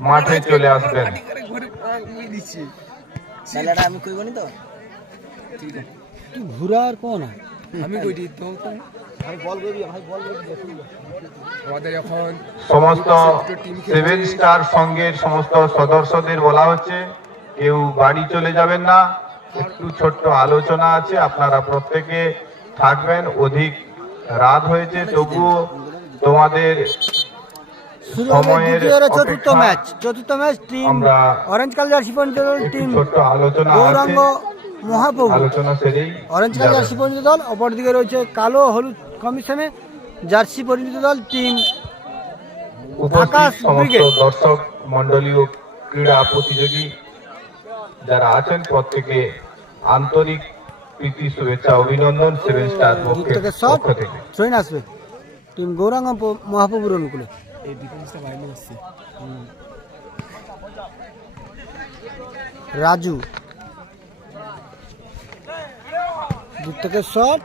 মাঠে চলে আসবেন। আমি তো? ঠিক আছে তুই ঘুরার কোন আমি কই দিই তো তো ভাই বল কইবি ভাই বল কইবি আমাদের এখন সমস্ত সেভেন স্টার সঙ্গের সমস্ত সদস্যদের বলা হচ্ছে কেউ বাড়ি চলে যাবেন না। একটু ছোট্ট আলোচনা আছে আপনারা প্রত্যেকে থাকবেন। অধিক রাত হয়েছে তবুও তোমাদের সময়ের চতুর্থ ম্যাচ চতুর্থ match team orange colour jersey পরিণত টিম ছোট্ট আলোচনা আছে। Gauranga Mahaprabhu. Orange colour jersey পরিণত দল অপরদিকে রয়েছে কালো হলুদ কমিশনে জার্সি পরিণত দল টিম আকাশ। দর্শক মন্ডলী ও ক্রীড়া প্রতিযোগী যারা আছেন প্রত্যেকে আন্তরিক প্রীতি শুভেচ্ছা অভিনন্দন সেভেন স্টার থেকে। ট্রেন আসবে। টিম গৌরাঙ্গ মহাপ্রভুর অনুকূলে। এই ডিফেন্সটা বাইরে আসছে। রাজু। দূর থেকে শট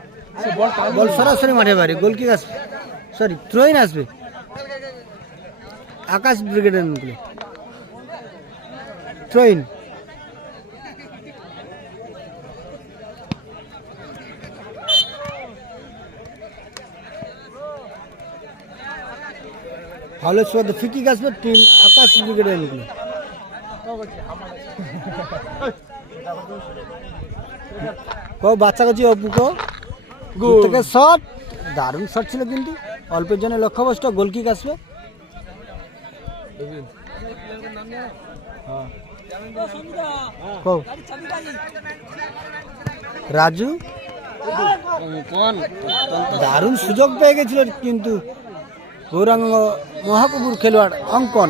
বল সরাসরি মাঠে বাড়ি গোলকিক আসবে। সরি থ্রোইন আসবে। আকাশ ব্রিগেডের থ্রোইন সময় ফিকি আসবে টিম আকাশ ব্রিগেডের অনুকূলে কো বাচ্চা কাছে অপুকো থেকে শট দারুণ শট ছিল কিন্তু অল্পের জন্য লক্ষ্যভ্রষ্ট গোলকিক আসবে। কো। রাজু? দারুণ সুযোগ পেয়ে গেছিল কিন্তু। গৌরাঙ্গ মহাপ্রভুর খেলোয়াড় অঙ্কন।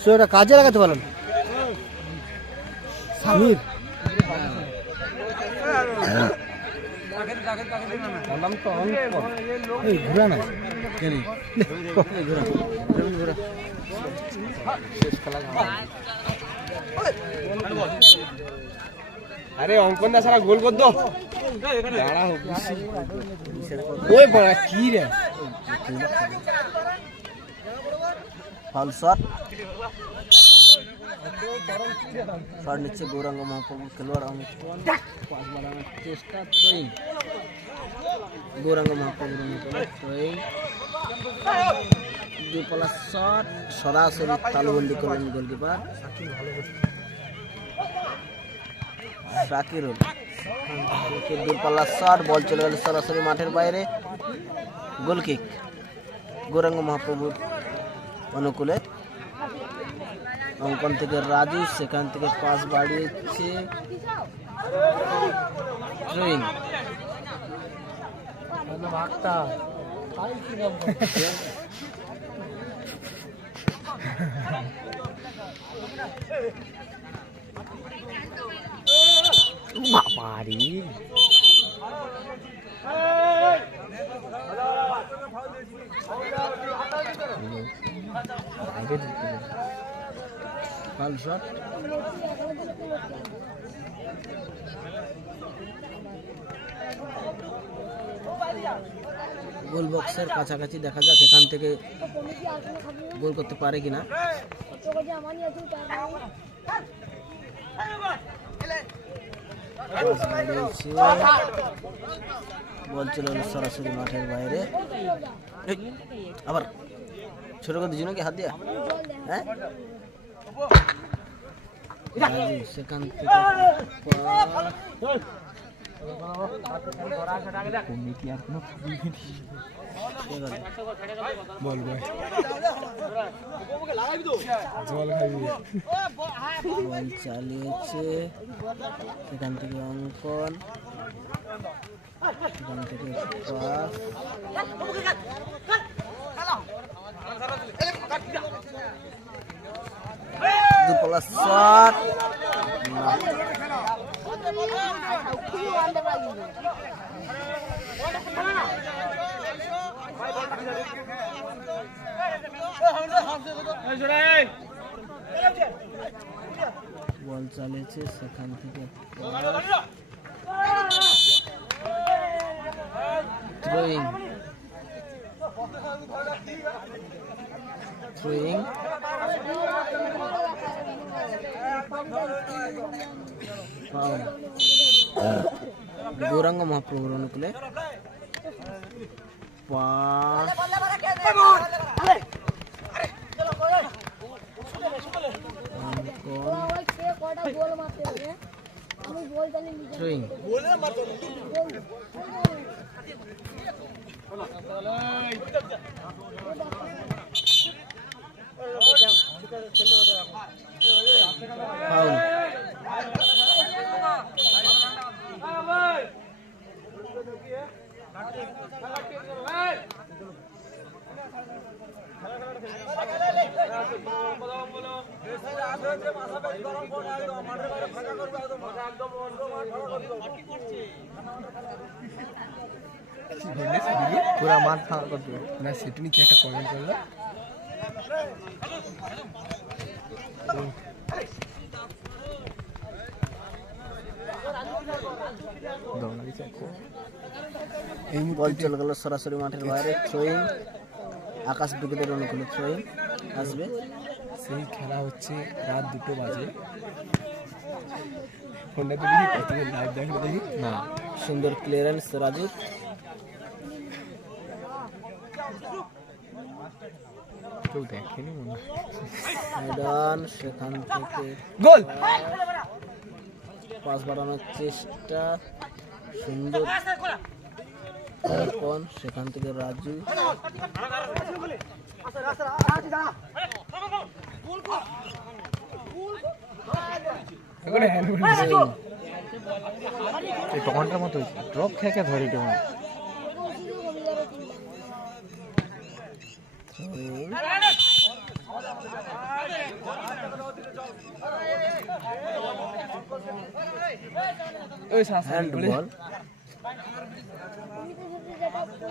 সে ওটা কাজে লাগাতে পারলেন। সামির। না। কেন আরে অঙ্কন দা সারা গোল কর দো। দাঁড়া বড়া কি রে? ফাউল শট নিচ্ছে গৌরাঙ্গ মহাপ্রভু খেলোয়াড় অঙ্কন পাঁচ বাড়ানোর চেষ্টা থ্রোয়িং গৌরাঙ্গ মহাপ্রভুর থ্রোয়িং দুপলা শট সরাসরি তালুবন্দি করলেন গোলকিপার শাকিরুল। দূরপাল্লা শট বল চলে গেল সরাসরি মাঠের বাইরে। গোলকিক গৌরাঙ্গ মহাপ্রভুর অনুকূলে। অঙ্কন থেকে রাজু সেখান থেকে পাস বাড়িয়েছে থ্রোয়িং বাবারি। ফাউল শট গোল বক্সের কাছাকাছি দেখা যাক এখান থেকে গোল করতে পারে কিনা। বল সরাসরি মাঠের বাইরে আবার ছোট করে দুজনে কি হাত দিয়া। হ্যাঁ? চালিয়েছে। সেখান থেকে অঙ্কন। সেখান থেকে শট বল চালিয়েছে সেখান থেকে থ্রোয়িং থ্রোয়িং ফাউল গৌরাঙ্গ মহাপ্রভুর অনুকূলে পাস পুরা মাঠ ফাঁকা করে দিবে না, সেটা নিয়ে কি একটা কমেন্ট করল? বল চলে গেল সরাসরি মাঠের বাইরে। থ্রোয়িং আকাশ ব্রিগেডের অনুকূলে থ্রোয়িং আসবে। সেই খেলা হচ্ছে রাত দুটো বাজে ফোনটা দেখি কত লাইভ দেখে দেখি না সুন্দর ক্লিয়ারেন্স রাজু কেউ দেখেনি মনে হয় সেখান থেকে গোল পাস বাড়ানোর চেষ্টা সুন্দর কোন সেখান থেকে রাজু এই টকনটার মতো ড্রপ খেয়ে ধরে বল।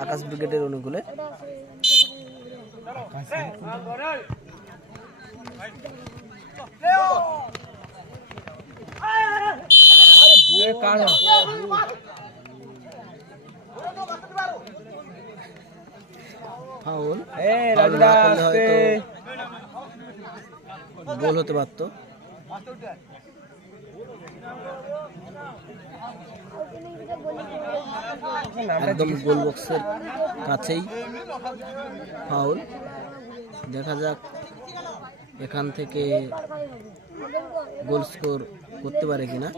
আকাশ ব্রিগেডের অনুকূলে। ফাউল। গোল হতে পারতো। একদম গোল বক্সের কাছেই ফাউল। দেখা যাক এখান থেকে গোল স্কোর করতে পারে কিনা?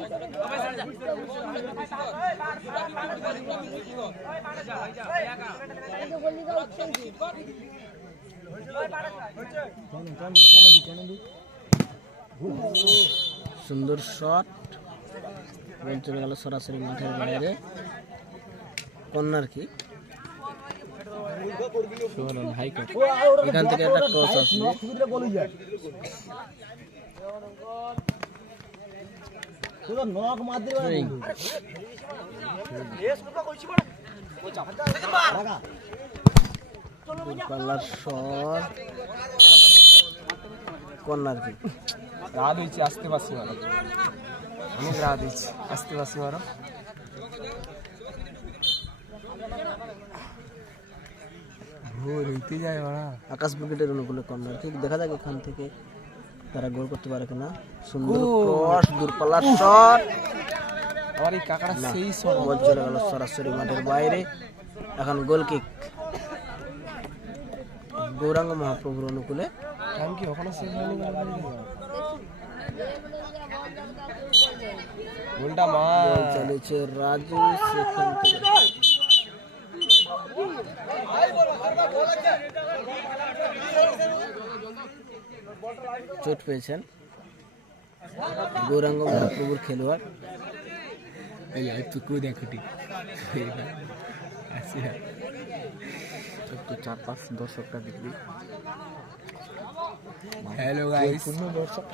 সুন্দর শট বল চলে গেল সরাসরি মাঠের বাইরে। কর্নার কি? এখান থেকে একটা ক্রস আসবে। Throwing. দূরপাল্লার শট। কর্নার কি? রাত হয়েছে আসতে পারছি মারো। অনেক রাত হয়েছে আসতে পারছি মারো। ভোর হইতে যায় ওরা। আকাশ ব্রিগেডের অনুকূলে কর্নার। ঠিক দেখা যাক এখান থেকে তারা গোল করতে পারে কিনা। সুন্দর ক্রস দূরপাল্লার শট আমার এই কাকাটা সেই সব বল চলে গেল সরাসরি মাঠের বাইরে। এখন গোল কিক গৌরাঙ্গ মহাপ্রভুর অনুকূলে। টাইম কি ওখানে শেষ হয়নি গোলটা চলেছে রাজু সেখান থেকে। চোট পেয়েছেন। গৌরাঙ্গ মহাপ্রভুর খেলোয়াড়। এই লাইভ তো কেউ দেখোটি আসি না একটু চার পাঁচ দর্শকটা দেখবি। হ্যালো গাইস পূর্ণ দর্শক।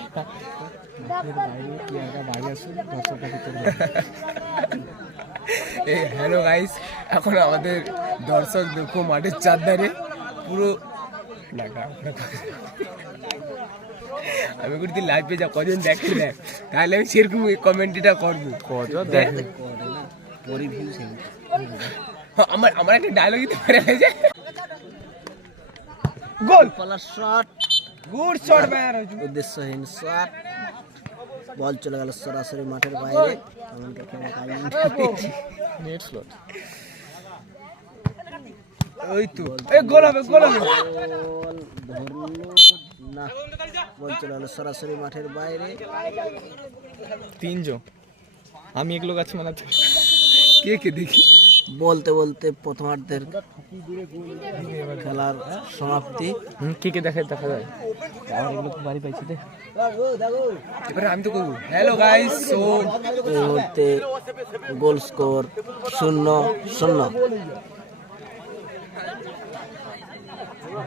বাইরে কি একটা বাইরে আসুন দর্শকটা ভিতরে এই হ্যালো গাইস এখন আমাদের দর্শক দেখো মাঠের চারধারে পুরো। আমি করতে লাইভে যা কজন দেখে দেখ তাহলে আমি সেরকম কমেন্টটা করব। কজন দেখে আমার আমার একটা ডায়লগ দিতে পারে যে। গোল। পালার শট গুড শট ম্যান উদ্দেশ্যহীন শট বল চলে গেল সরাসরি মাঠের বাইরে। নেট স্লট ওই তো। এই গোল হবে গোল হবে। বল ধরলো না। বল চলে গেল সরাসরি মাঠের বাইরে। তিনজন। আমি এগুলো গাছ মানাতে কে কে দেখি? বলতে বলতে প্রথমার্ধের খেলার সমাপ্তি। হুম, কে কে দেখা দেখা যায়। আমার এগুলো তো বাড়ি পাইছি এবারে আমি তো করব। হ্যালো গাইস সো এই মুহূর্তে গোল স্কোর শূন্য শূন্য।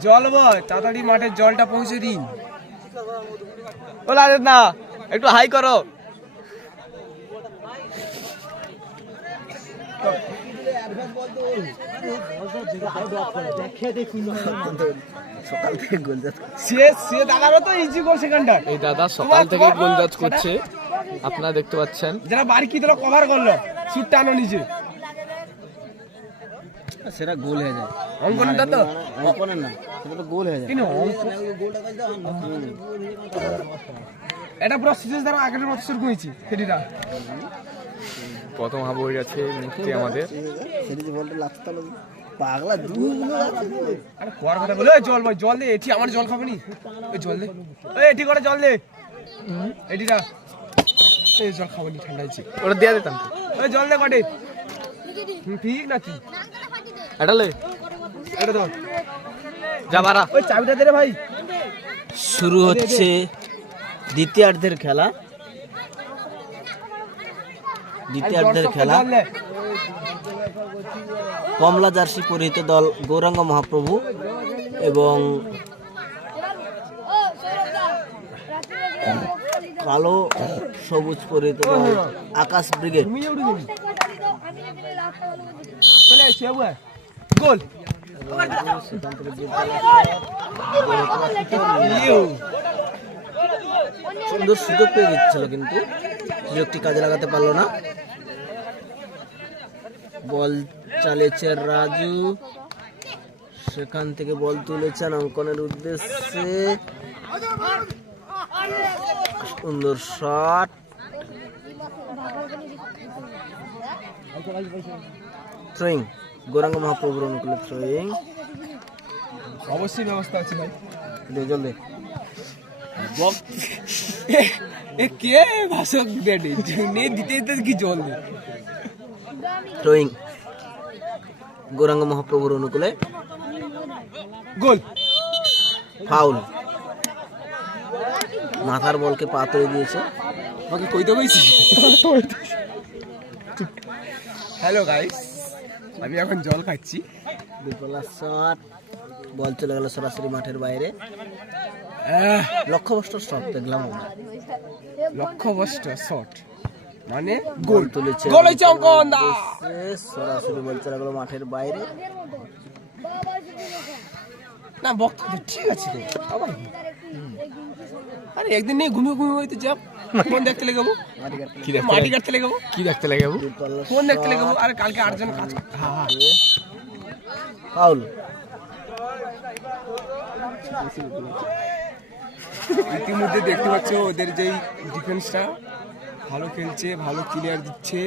জল বয় তাড়াতাড়ি মাঠের জলটা পৌঁছে দিন। ও না একটু হাই করো। সকাল থেকে গোল যাচ্ছে সে সে দাদারও তো ইজি গোল সেখানটা এই দাদা সকাল থেকে গোলদাজ করছে। আপনারা দেখতে পাচ্ছেন। যারা বাড়ি কি দিল কভার করল? শুট টানো নিচে সেটা গোল হয়ে যায়। অঙ্কনটা তো অঙ্কনের না সেটা তো গোল হয়ে যায়। কিন্তু এটা পুরো সিরিয়াস দ্বারা আগের মতো শুরু হয়েছে সেটিটা প্রথম হাফ হয়ে গেছে নিচ্ছে আমাদের। পাগলা আরে কথা বলে জল ভাই জল দে এটি আমার জল খাব নি। ওই জল দে। ওই এটি করে জল দে। এটিটা এই জল খাব নি ঠান্ডা হয়েছে। ওটা দিয়ে দিতাম। ওই জল দে কটে। ঠিক না তুই এটা লে। এটা তো যা বাড়া। ওই চাবিটা দে রে ভাই। শুরু হচ্ছে দ্বিতীয়ার্ধের খেলা। দ্বিতীয়ার্ধের খেলা। কমলা জার্সি পরিহিত দল গৌরাঙ্গ মহাপ্রভু এবং কালো সবুজ পরিহিত দল আকাশ ব্রিগেড। গেলি। সুন্দর সুযোগ পেয়ে গেছিল কিন্তু সুযোগটি কাজে লাগাতে পারল না। বল চালিয়েছে রাজু। সেখান থেকে বল তুলেছেন অঙ্কনের উদ্দেশ্যে। সুন্দর শট। থ্রোয়িং গৌরাঙ্গ মহাপ্রভুর অনুকূলে থ্রোয়িং অবশ্যই ব্যবস্থা আছে ভাই। দে জল এ- কে ভাষক দেডি দিতে দিতে কি জল থ্রোয়িং গৌরাঙ্গ মহাপ্রভুর অনুকূলে গোল ফাউল মাথার বলকে পাতড়ে দিয়েছে। আমাকে কইতে কইছি হ্যালো গাইস আমি এখন জল খাচ্ছি। বিপলা শট। বল চলে গেল সরাসরি মাঠের বাইরে। লক্ষ্যভ্রষ্ট শট দেখলাম আমরা। লক্ষ্যভ্রষ্ট শট। মানে গোল গোল তুলেছে। গোল হয়েছে অঙ্কন দা সরাসরি বল চলে গেল মাঠের বাইরে। না বক্তব্য ঠিক আছে রে আবার আরে একদিন নেই ঘুমিয়ে ঘুমিয়ে হইতে যাব ফোন দেখতে লেগাবো কি দেখতে মাটি লাগে- কাটতে লেগাবো কি দেখতে লাগে? বিপলা ফোন দেখতে লেগাবো আরে কালকে আটজন কাজ হ্যাঁ। হ্যাঁ ইতিমধ্যে দেখতে পাচ্ছ ওদের যেই ডিফেন্সটা ভালো খেলছে ভালো ক্লিয়ার দিচ্ছে।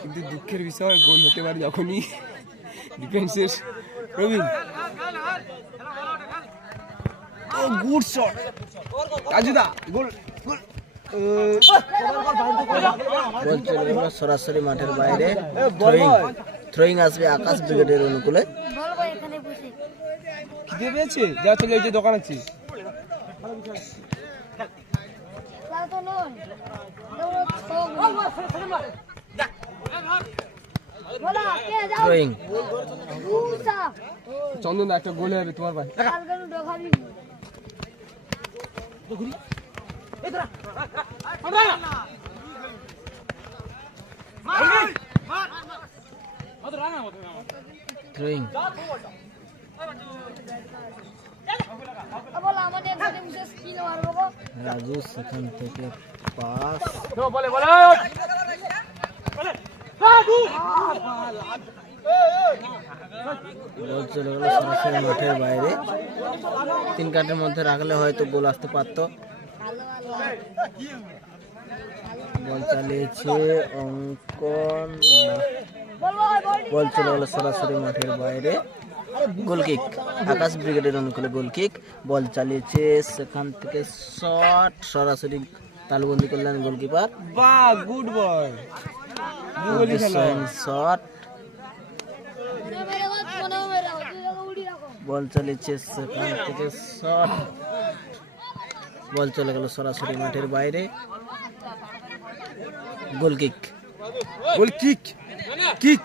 কিন্তু দুঃখের বিষয় গোল হতে পারে যখনই। ডিফেন্সের প্রবীণ ও গুড শট রাজুদা গোল গোল। বল চলে গেল সরাসরি মাঠের বাইরে। থ্রোয়িং থ্রোয়িং আসবে আকাশ ব্রিগেডের অনুকূলে। খিদে পেয়েছে? যা চলে এই যে দোকান আছে। থ্রোয়িং চন্দন একটা গোল হবে তোমার ভাই। থ্রোয়িং রাজু সেখান থেকে পাস। বল চলে গেল সরাসরি মাঠের বাইরে। তিন কাঠের মধ্যে রাখলে হয়তো গোল আসতে পারতো। বল চালিয়েছে অঙ্কন বল চলে গেল সরাসরি মাঠের বাইরে। গোল কিক আকাশ ব্রিগেডের অনুকূলে গোল কিক বল চালিয়েছে সেখান থেকে শট সরাসরি তালুবন্দি করলেন গোলকিপার বাহ গুড বয় শট বল চালিয়েছে সেখান থেকে শট বল চলে গেল সরাসরি মাঠের বাইরে। Goal kick goal kick kick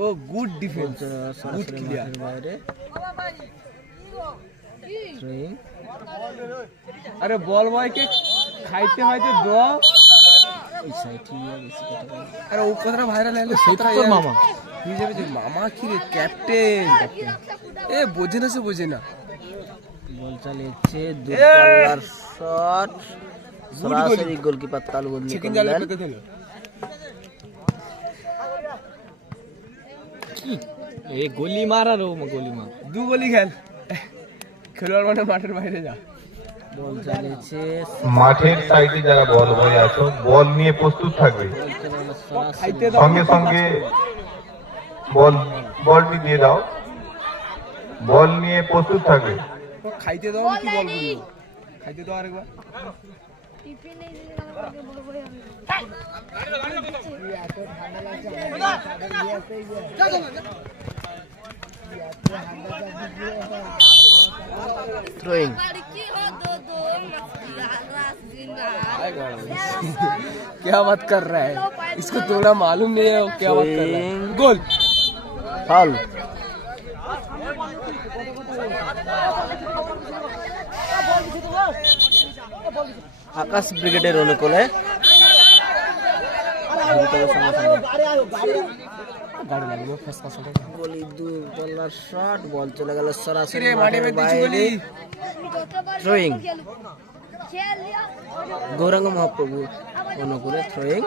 oh good defence clear. মাঠের বাইরে. আরে বল বয়কে খাইতে দাও বেশি কথা বলে। আরে ও কথাটা ভাইরাল হলো সেটা তোর মামা। নিজের যে মামা কি রে ক্যাপ্টেন এ বোঝে না সে বোঝে না। বল চালিয়েছে দূরপাল্লার শট। সরাসরি গোলকিপার তালুবন্দি করলেন। পেতে দিল। কি? এ গলি মার আর ও গলি মার। দু গলি খেল। খেলোয়াড় মানে মাঠের বাইরে যা। বল চালিয়েছে মাঠের সাইডে যারা বল বয়ে আছো বল নিয়ে প্রস্তুত থাকবে। দাও। সঙ্গে সঙ্গে বল বলটি দিয়ে দাও। বল নিয়ে প্রস্তুত থাকবে খাইতে দাও আমি কি বল করবো খাইতে দাও আরেকবার থ্রোয়িং क्या बात कर रहा है इसको थोड़ा मालूम नहीं है वो क्या बात कर रहा है गोल ফাউল আকাশ ব্রিগেডের অনুকূলে বল চলে গেল সরাসরি থ্রোয়িং গৌরাঙ্গ মহাপ্রভু অনুকূলে থ্রোয়িং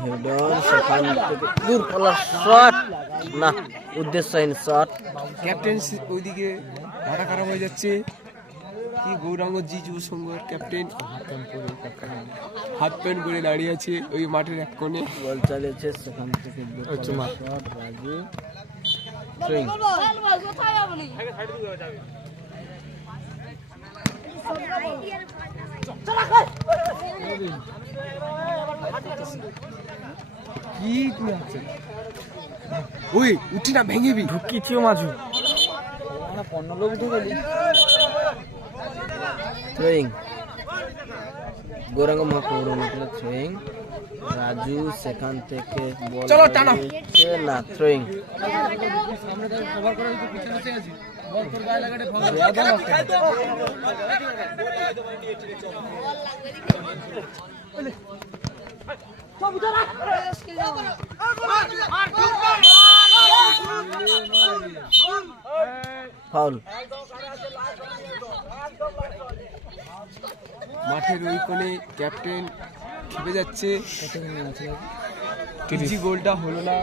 হেডন সেখান থেকে দূর বলার শট না উদ্দেশ্যহীন শট ক্যাপ্টেন ওইদিকে মাথা খারাপ হয়ে যাচ্ছে কি গৌরাঙ্গ জি যুব সংঘের ক্যাপ্টেন হাত প্যান্ট পরে দাঁড়িয়ে আছে ওই মাঠের এক কোণে বল চালিয়েছে সেখান থেকে রাজু থ্রোয়িং কি তুমি আছে ওই উঠি না ভেঙেবি। ঢুকিছিও মাঝু। থ্রোয়িং গৌরাঙ্গ মহাপ্রভুর অনুকূলে থ্রোয়িং রাজু সেখান থেকে বল চলো, টানো। না থ্রোয়িং ফাউল। মাঠের ওই কোণে ক্যাপ্টেন খেপে যাচ্ছে। তিরিজি গোলটা হলো না।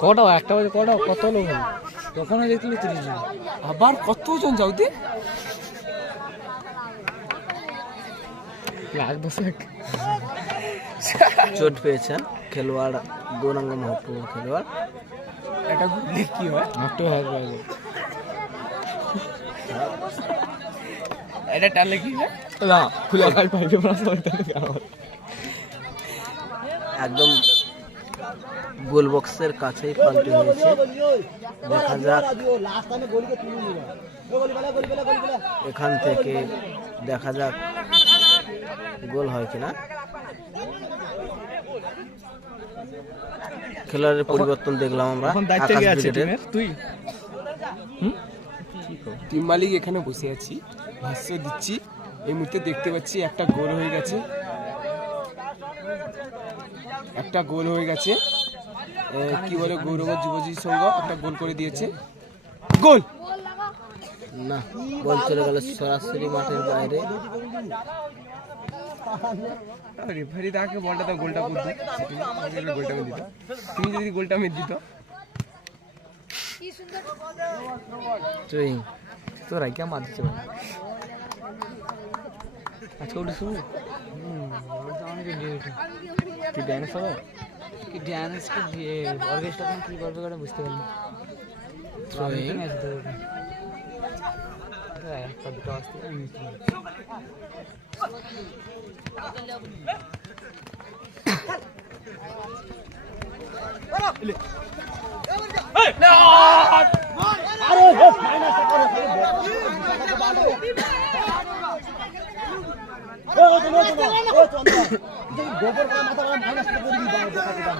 কটা? একটা বাজে কটা? কত লোক হলো তখনও দেখলি তিরিশ জন। আবার কতজন যাও দি লাখ দশেক চোট পেয়েছেন খেলোয়াড় গৌরাঙ্গ মহাপ্রভু খেলোয়াড়। এটা ঘুরলে কি হয়? এটা টানলে কি হয়? না খুলে পাইবে না? একদম গোল বক্সের কাছেই ফালটি হয়েছে। দেখা যাক। এখান থেকে দেখা যাক গোল হয় কিনা? খেলোয়াড়ের পরিবর্তন দেখলাম আমরা। এখন দায়িত্বে আকাশ আছে টিমের? তুই। টিম মালিক এখানে বসে আছি ভাষ্য দিচ্ছি। এই মুহূর্তে দেখতে পাচ্ছি একটা গোল হয়ে গেছে। একটা গোল হয়ে গেছে। কি বলে গৌরব যুবজী সংঘ একটা গোল করে দিয়েছে। গোল! না বল চলে গেল সরাসরি মাঠের বাইরে। রেফারি তাকে বলটা দাও গোলটা করতো। গোলটা মেরে দিত। তুমি যদি গোলটা মেরে দিত। তোরাই কে মার দিচ্ছে ভাই আজকে উঠে শুরু? কি ড্যান্স হবে? কি ড্যান্স কি অর্কেস্ট্রা কি করবে করে বুঝতে পারলাম তো ওটা। একটা দুটো আসতে।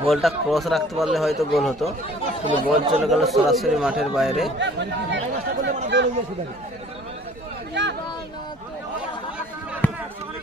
বলটা ক্রস রাখতে পারলে হয়তো গোল হতো কিন্তু বল চলে গেল সরাসরি মাঠের বাইরে।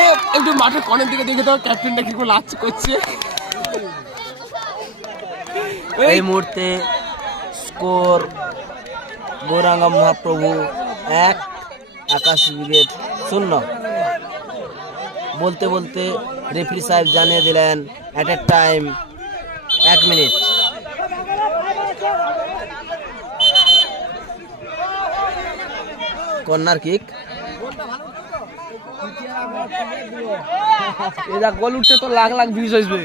এ একটু মাঠের কনের দিকে দেখে তো ক্যাপ্টেনটা কি করে লাচ করছে। এই মুহূর্তে স্কোর গৌরাঙ্গ মহাপ্রভু এক আকাশ ব্রিগেড শূন্য। বলতে বলতে রেফারি সাহেব জানিয়ে দিলেন অ্যাট এ টাইম এক মিনিট কর্নার কিক এটা গোল উঠতে তো লাখ লাখ ভিউজ আসবে।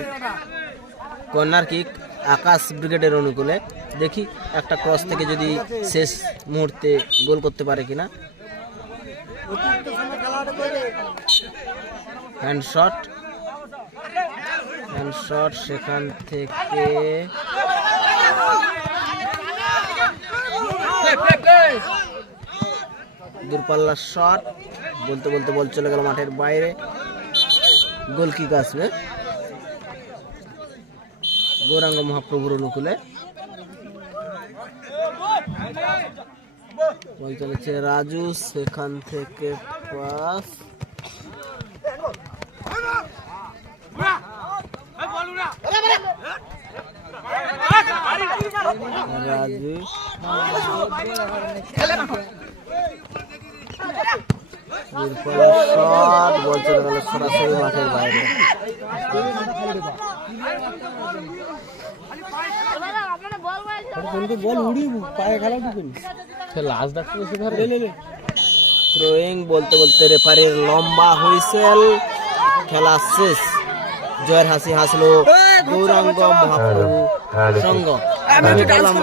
কর্নার কিক আকাশ ব্রিগেডের অনুকূলে। দেখি একটা ক্রস থেকে যদি শেষ মুহূর্তে গোল করতে পারে কিনা। হ্যান্ড শট হ্যান্ড শট সেখান থেকে। দূরপাল্লার শট বলতে বলতে বল চলে গেল মাঠের বাইরে। গোল কিক আসবে। গৌরাঙ্গ মহাপ্রভুর অনুকূলে। রাজু। সেখান থেকে পাস রাজু শট বল চলে গেল বলতে বলতে রেফারির লম্বা হুইসেল খেলা শেষ। জয়ের হাসি হাসলো। গৌরাঙ্গ মহাপ্রভু সঙ্গ। আমি বললাম